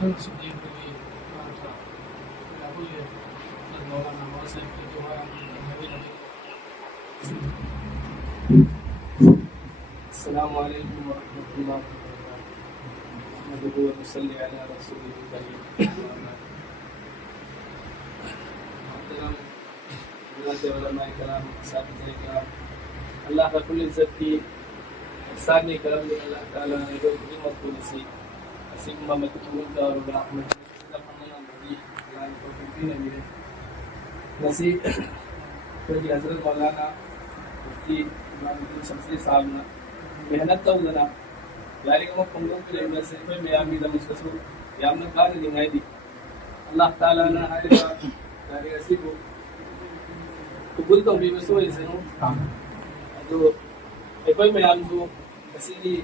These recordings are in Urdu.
Kan sedih bagi bangsa. Aku ya, negara nama saya itu orang yang Assalamualaikum warahmatullahi wabarakatuh. Nahmaduhu wa nusalli ala rasulil karim. محترم حضرات علماء کرام اساتذہ کرام اللہ رب العزت کی احسان کرم نے اللہ تعالیٰ نے جو خدمت کو نصیب محمد کا اور رحمت نصیب کوئی حضرت مولانا مفتی امام الدین شمسی صاحب نے محنت تو لنا یاری کو پنگوں کے لیے سے کوئی میامی دا مستسور یامنا کار دنگائی دی اللہ تعالیٰ نے آئے یاری اسی کو قبول تو بھی مسئلہ اسے نو تو کوئی میام تو اسی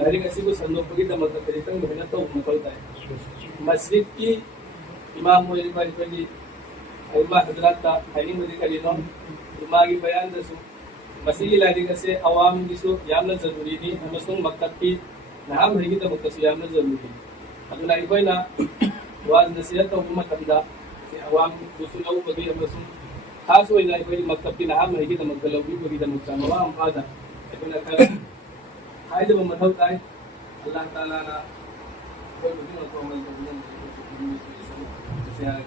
یاری اسی کو صندوق کی دمت کریتا ہوں محنت تو مکلتا ہے مسجد کی امام ہوئی باری باری علماء حضرات کا خیلی مدی کری نو علماء کی بیان دسو مسیحی لائدی کسے عوام جسو یامنا ضروری دی ہمسنگ مکتب کی نام ہے گی تا مکتب یامنا ضروری دی اگر لائی کوئی نا واز نصیحت تا حکومت حمدہ کہ عوام جسو لو بگی ہمسنگ خاص ہوئی لائی کوئی مکتب کی نام ہے گی تا مکتب لو بگی تا مکتب عوام آدھا لیکن اکھر آئی جب مطلب آئے اللہ تعالیٰ نا کوئی بگی مطلب عمل کرنے جسے آئے